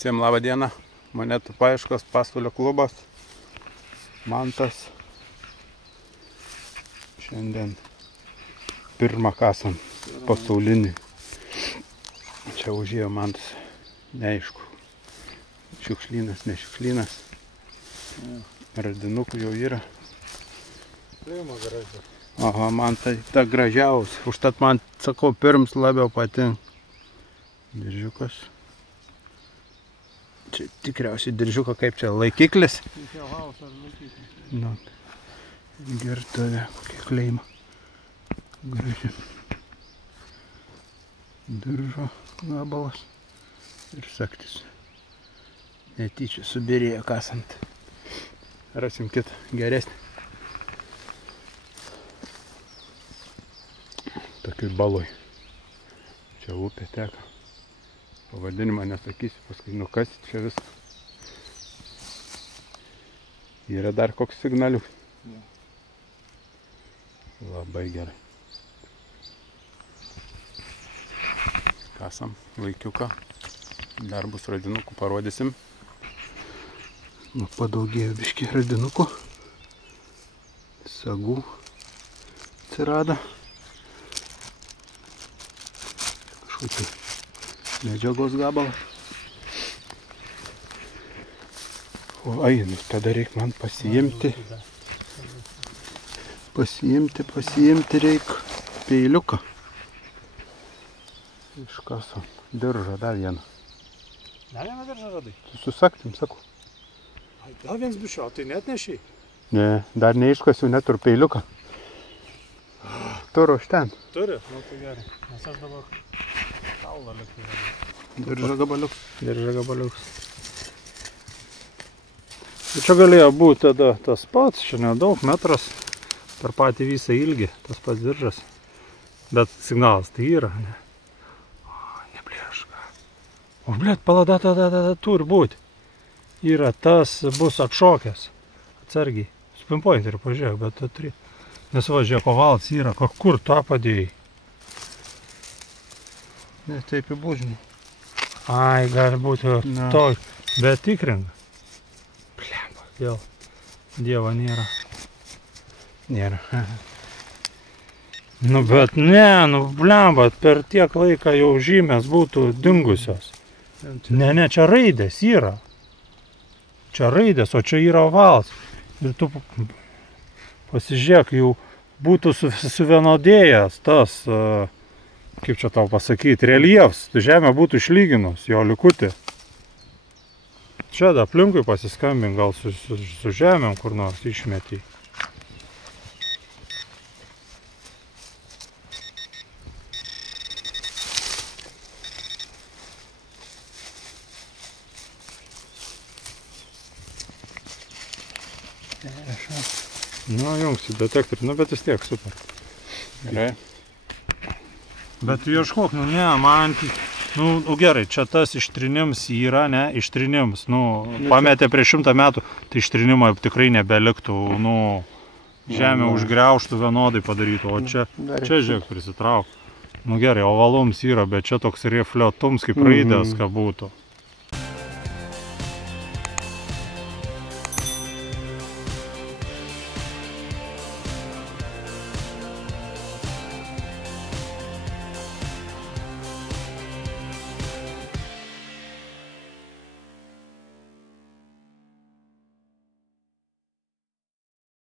Visiems labą dieną, monetų paieškos, Pasvalio klubas, Mantas. Šiandien pirmą kasam pasaulinį. Čia užėjo Mantas, neaišku, šiukšlynas, ne šiukšlynas. Radinukų jau yra. Aha, man tai ta gražiaus, užtat man, sakau, pirms labiau patinka. Diržiukas. Čia tikriausiai diržiuko kaip čia, laikiklis. Nu, gertuvė, kokia kleima. Graži. Diržo gabalas ir saktis. Netyčia subirėjo kasant. Rasim kitą geresnį. Tokiai balui. Čia upė teka. Pavadinimą nesakysiu, paskui nukasit čia viską. Yra dar koks signaliuk. Labai gerai. Kasam laikiuką. Dar bus radinukų, parodysim. Nu, padaugėjo biškį radinukų. Sagų atsirado. Kažkokį medžiagos gabalą. O, nu, tada reik man pasiimti. Pasiimti reik peiliuką. Iškasom diržą, dar vieną. Dar vieną diržą radai? Susaktim, sakau. Dar vienas bišio, tai net nešiai? Ne, dar neiškasiu, neturiu peiliuką. Turiu iš ten. Turi? Nu, tai gerai. Nes aš dabar kaulą lėkti. Diržą gabaliuks. Čia galėjo būti tada tas pats, čia nedaug, metras per patį visą ilgį, tas pats diržas. Bet signalas tai yra, ne? O, neblieška. O, blėt, palada, turi būti. Yra, tas bus atšokęs. Atsargiai. Spinpointerį pažiūrėk, bet tu turi. Nes va, žiūrėk, ovalas yra, kur tą padėjai? Ne, taip įbūžinė. Ai, gali būti toj, bet tikrink. Blemba, vėl. Dievo nėra. Nėra. Nu, bet ne, nu, blemba, per tiek laiką jau žymės būtų dingusios. Ne, čia raidės yra. Čia raidės, o čia yra ovalas. Ir tu pasižiūrėk, jau būtų suvienodėjęs tas, kaip čia tau pasakyti, reliefs. Žemė būtų išlyginus, jo likutį. Čia da aplinkui pasiskambink, gal su žemėm kur nors išmetį. Nu, jungsi detektorių, nu, bet vis tiek, super. Gerai. Bet ieškok, nu, ne, man, nu, gerai, čia tas ištrinims yra, ne, ištrinims, nu, pametė prieš 100 metų, tai ištrinimo tikrai nebeliktų, nu, žemė užgriauštų vienodai padarytų, o čia žiūrėk, prisitrauk. Nu, gerai, ovalums yra, bet čia toks refliotums kaip raidės, ką būtų.